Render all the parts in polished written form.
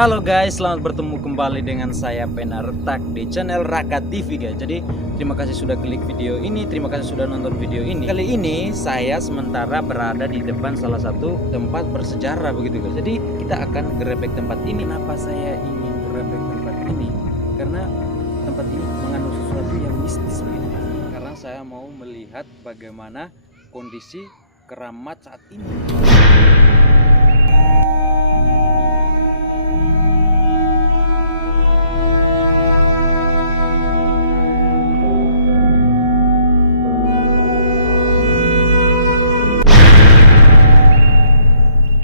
Halo guys, selamat bertemu kembali dengan saya Pena Retak di channel Raka TV guys. Jadi terima kasih sudah klik video ini, terima kasih sudah nonton video ini. Kali ini saya sementara berada di depan salah satu tempat bersejarah begitu guys. Jadi kita akan gerebek tempat ini. Kenapa saya ingin gerebek tempat ini? Karena tempat ini mengandung sesuatu yang mistis begitu. Karena saya mau melihat bagaimana kondisi keramat saat ini.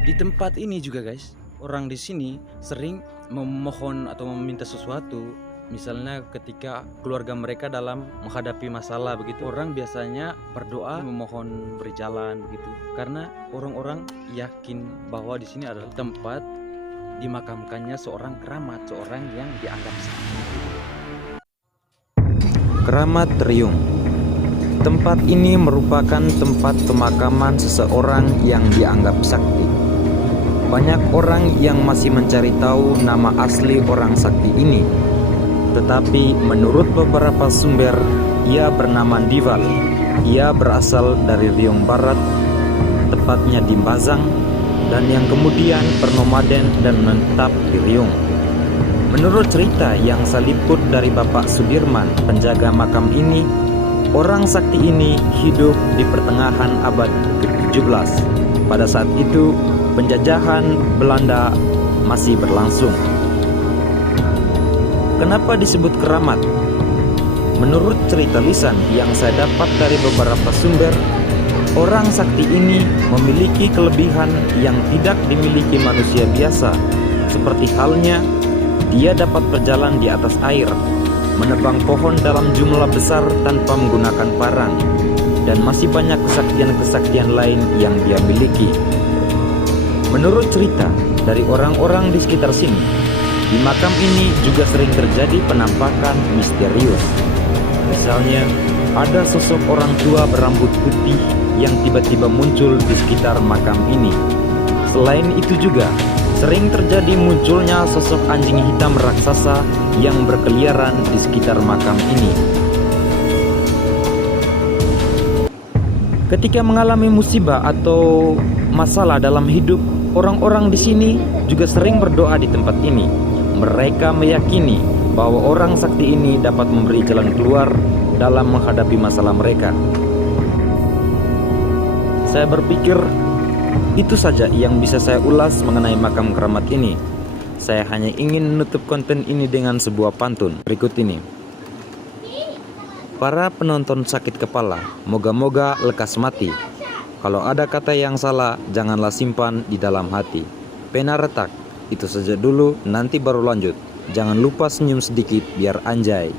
Di tempat ini juga guys, orang di sini sering memohon atau meminta sesuatu. Misalnya ketika keluarga mereka dalam menghadapi masalah begitu, orang biasanya berdoa memohon berjalan begitu. Karena orang-orang yakin bahwa di sini adalah tempat dimakamkannya seorang keramat, seorang yang dianggap sakti. Keramat Riung. Tempat ini merupakan tempat pemakaman seseorang yang dianggap sakti. Banyak orang yang masih mencari tahu nama asli orang sakti ini. Tetapi menurut beberapa sumber, ia bernama Dival. Ia berasal dari Riung Barat, tepatnya di Mbazang, dan yang kemudian bernomaden dan menetap di Riung. Menurut cerita yang saya liput dari Bapak Sudirman, penjaga makam ini, orang sakti ini hidup di pertengahan abad ke-17. Pada saat itu, penjajahan Belanda masih berlangsung. Kenapa disebut keramat? Menurut cerita lisan yang saya dapat dari beberapa sumber, orang sakti ini memiliki kelebihan yang tidak dimiliki manusia biasa. Seperti halnya, dia dapat berjalan di atas air, menebang pohon dalam jumlah besar tanpa menggunakan parang, dan masih banyak kesaktian-kesaktian lain yang dia miliki. Menurut cerita dari orang-orang di sekitar sini, di makam ini juga sering terjadi penampakan misterius. Misalnya, ada sosok orang tua berambut putih yang tiba-tiba muncul di sekitar makam ini. Selain itu juga, sering terjadi munculnya sosok anjing hitam raksasa yang berkeliaran di sekitar makam ini. Ketika mengalami musibah atau masalah dalam hidup, orang-orang di sini juga sering berdoa di tempat ini. Mereka meyakini bahwa orang sakti ini dapat memberi jalan keluar dalam menghadapi masalah mereka. Saya berpikir itu saja yang bisa saya ulas mengenai makam keramat ini. Saya hanya ingin menutup konten ini dengan sebuah pantun berikut ini. Para penonton sakit kepala, moga-moga lekas mati. Kalau ada kata yang salah, janganlah simpan di dalam hati. Pena Retak, itu saja dulu, nanti baru lanjut. Jangan lupa senyum sedikit biar anjay.